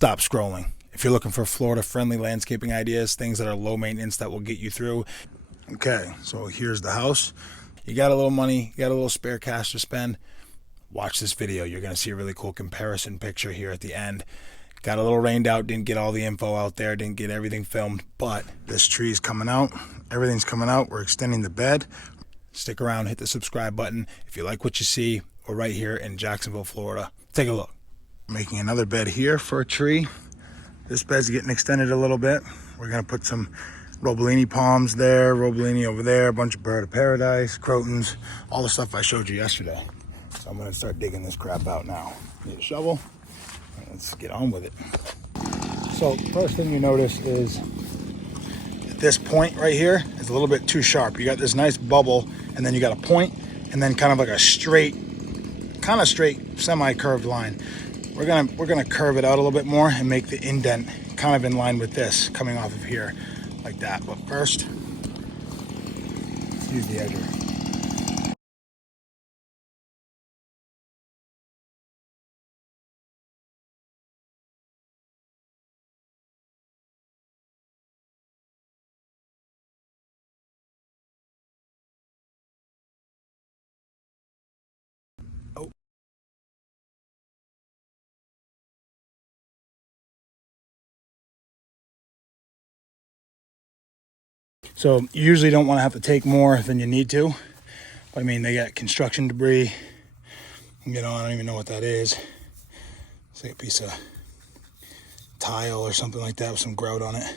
stop scrolling. If you're looking for Florida-friendly landscaping ideas, things that are low maintenance that will get you through. Okay, so here's the house. You got a little money, you got a little spare cash to spend, watch this video. You're going to see a really cool comparison picture here at the end. Got a little rained out, didn't get all the info out there, didn't get everything filmed, but this tree's coming out. Everything's coming out. We're extending the bed. Stick around, hit the subscribe button. If you like what you see, we're right here in Jacksonville, Florida. Take a look. Making another bed here for a tree. This bed's getting extended a little bit. We're going to put some Robolini palms there, Robolini over there, a bunch of bird of paradise, crotons, all the stuff I showed you yesterday. So I'm going to start digging this crap out now. Need a shovel. Let's get on with it. So first thing you notice is this point right here is a little bit too sharp. You got this nice bubble, and then you got a point, and then kind of like a straight, kind of straight, semi-curved line. We're gonna curve it out a little bit more and make the indent kind of in line with this, coming off of here, like that. But first, let's use the edger. So you usually don't want to have to take more than you need to. But I mean, they got construction debris. You know, I don't even know what that is. It's like a piece of tile or something like that with some grout on it.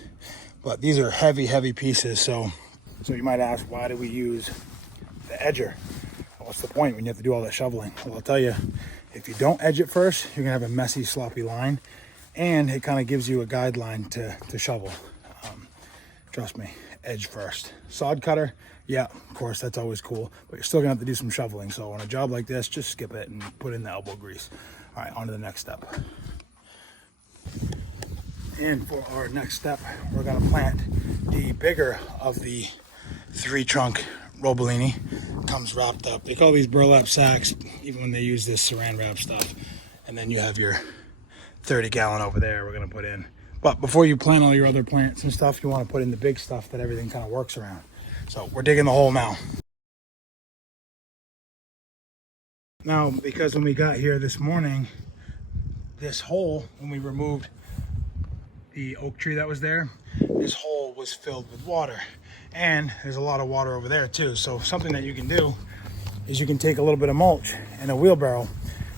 But these are heavy, heavy pieces. So you might ask, why do we use the edger? What's the point when you have to do all that shoveling? Well, I'll tell you, if you don't edge it first, you're gonna have a messy, sloppy line. And it kind of gives you a guideline to shovel. Trust me, edge first. Sod cutter, yeah, of course, that's always cool, but you're still gonna have to do some shoveling. So on a job like this, just skip it and put in the elbow grease. All right, on to the next step. And for our next step, we're gonna plant the bigger of the 3-trunk Robolini. Comes wrapped up. They call these burlap sacks, even when they use this saran wrap stuff. And then you have your 30-gallon over there we're gonna put in. But before you plant all your other plants and stuff, you want to put in the big stuff that everything kind of works around. So we're digging the hole now. Now, because when we got here this morning, this hole, when we removed the oak tree that was there, this hole was filled with water. And there's a lot of water over there too. So something that you can do is you can take a little bit of mulch in a wheelbarrow.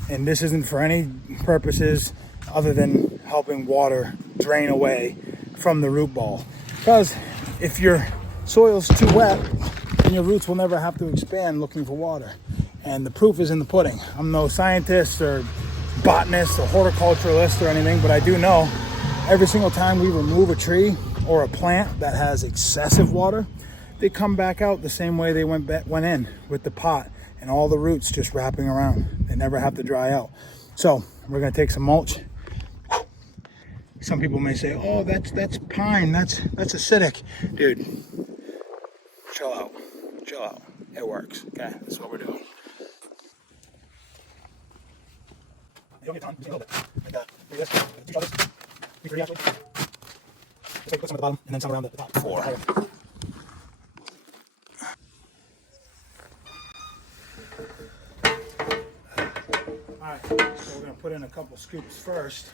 And this isn't for any purposes other than helping water drain away from the root ball. Because if your soil's too wet, then your roots will never have to expand looking for water. And the proof is in the pudding. I'm no scientist or botanist or horticulturalist or anything, but I do know every single time we remove a tree or a plant that has excessive water, they come back out the same way they went in, with the pot and all the roots just wrapping around. They never have to dry out. So we're gonna take some mulch. Some people may say, oh, that's pine, that's acidic. Dude, chill out, it works, okay? That's what we're doing. You don't get a ton, just a little bit, like that. Do this, 2 shovels, 3 actually. Just like put some at the bottom, and then some around the top. 4. Alright, so we're gonna put in a couple scoops first,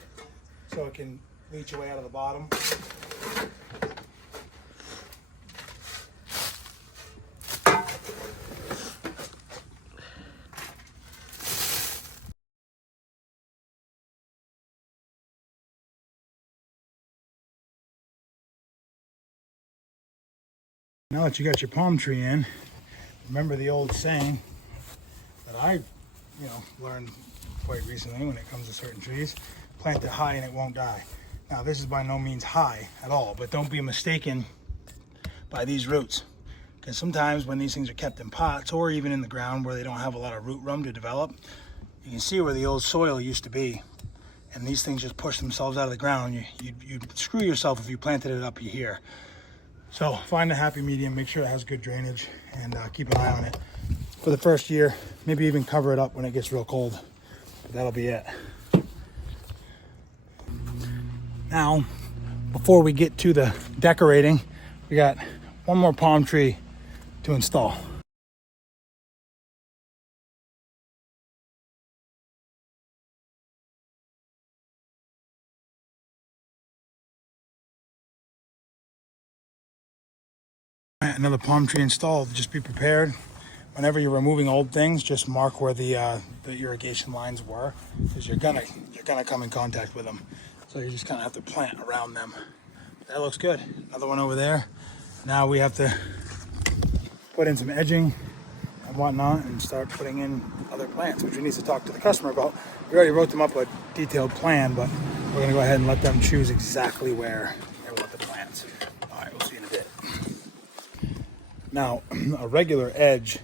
so it can leach away out of the bottom. Now that you got your palm tree in, remember the old saying that I, learned quite recently when it comes to certain trees: plant it high and it won't die. Now this is by no means high at all, but don't be mistaken by these roots, because sometimes when these things are kept in pots or even in the ground where they don't have a lot of root room to develop, you can see where the old soil used to be, and these things just push themselves out of the ground. You'd screw yourself if you planted it up here. So find a happy medium, make sure it has good drainage, and keep an eye on it for the first year. Maybe even cover it up when it gets real cold, but that'll be it. Now, before we get to the decorating, we got one more palm tree to install. Another palm tree installed. Just be prepared. Whenever you're removing old things, just mark where the irrigation lines were, because you're gonna come in contact with them. So you just kind of have to plant around them. That looks good. Another one over there. Now we have to put in some edging and whatnot and start putting in other plants, which we need to talk to the customer about. We already wrote them up a detailed plan, but we're gonna go ahead and let them choose exactly where they want the plants. All right, we'll see you in a bit. Now, a regular edge,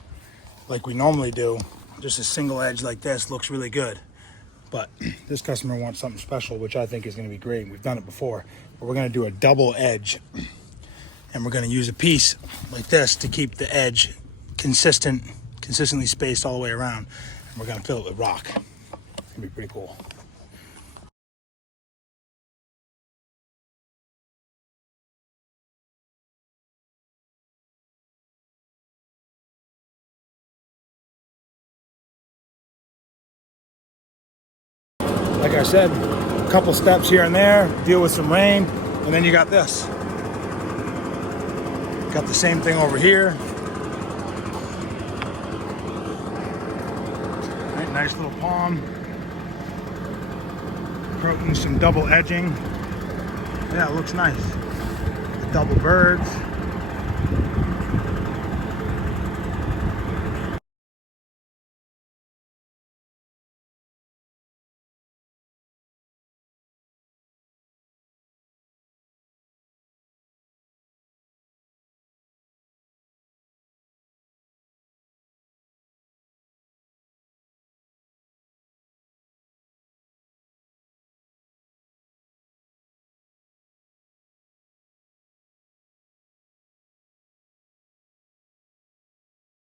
like we normally do, just a single edge like this looks really good. But this customer wants something special, which I think is going to be great. We've done it before, but we're going to do a double edge, and we're going to use a piece like this to keep the edge consistently spaced all the way around. And we're going to fill it with rock. It's going to be pretty cool. Like I said, a couple steps here and there, deal with some rain, and then you got this. Got the same thing over here. Right, nice little palm. Throw in some double edging. Yeah, it looks nice. The double birds.